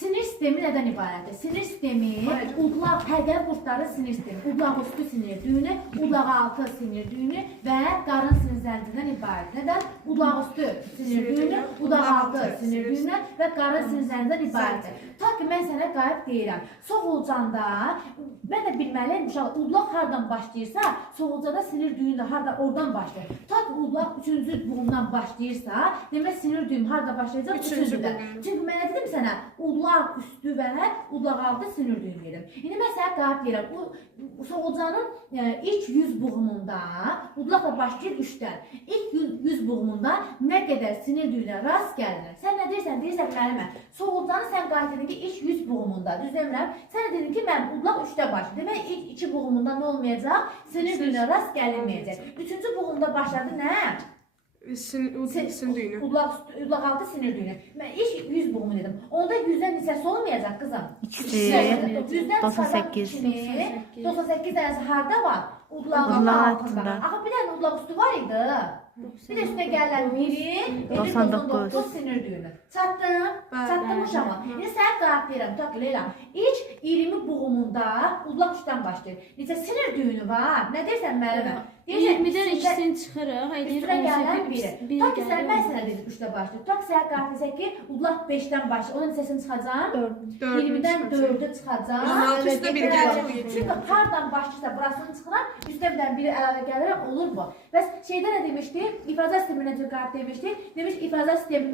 Sinir sistemi nədən ibarətdir? Sinir sistemi, udlaq, hərqəli qurtların sinir sistemi, udlaq üstü sinir düyünü, udlaq altı sinir düyünü və qarın sinir zəncirindən ibarətdir. Nədən? Udlaq üstü sinir düyünü, udlaq altı sinir düyünü və qarın sinir zəncirindən ibarətdir. Ta ki, mən sənə qayıb deyirəm, soğulcanda, mən də bilməliyim, udlaq hardan başlayırsa, soğulcanda sinir düyünü də oradan başlayır. Ta ki, udlaq 3-cü buğumdan başlayırsa, demək sinir düyüm harada başlayacaq? 3-cü də. Çünki mən nə dedim sənə? Udlaq üstü və udlaq altı sinir düyünü dedim. İndi mən sənə qayıb deyirəm, soğulcanın ilk 100 buğumunda, udlaqla başlayır 3-dən. İlk 100 buğumunda nə qədər sinir düyünə rast gəlinir? Sən nə deyirsən? Deyirsən müəllimə, soğulcanı sən qayıb dedin ki, ilk 100 buğumunda, düz demirəm, sən dedin ki, mən udlaq 3-də başlayır. Demək, ilk 2 buğumunda nə olmayacaq? Sinir düyünə rast gəlinməyəcək. 3-cü buğumda başladı nə? Sinir düyünü. Udlaq altı sinir düyünü. Mən ilk 100 buğumu dedim. Onda 100-dən hissəsi olmayacaq qızım. 2'de 98. 98 dənəsi harda var? Udlağın altında. Axı bir dənə udlaq üstü var idi. Bir də üstünə gələn biri 99 sinir düyünü. Çatdım? Çatdım uşağıma. İndi sənə qayıb deyirəm, tak Leyla. İlk 20 buğumunda udlaq üstdən başlayır. Necə sinir düyünü var? Nə deyirsən müəllimə? 20-dən ikisini çıxırıq. Üstünə gələn biri. Tak ki, mən sənə dedim 3-də başlayır. Tak sənə qayıb desək ki, udlaq 5-dən başlayır. Onun səsini çıxacaq? 20-dən 4-ə çıxacaq. 16 üstə bir gələcək. Çünki hardan başlayırsa burasını çıxıram, üstədən biri əlavə gəlirəm, olur bu. Bəs şeydə nə demişdi? İfaza sistemi necə qayıb demişdi? Demiş, ifaza sistemi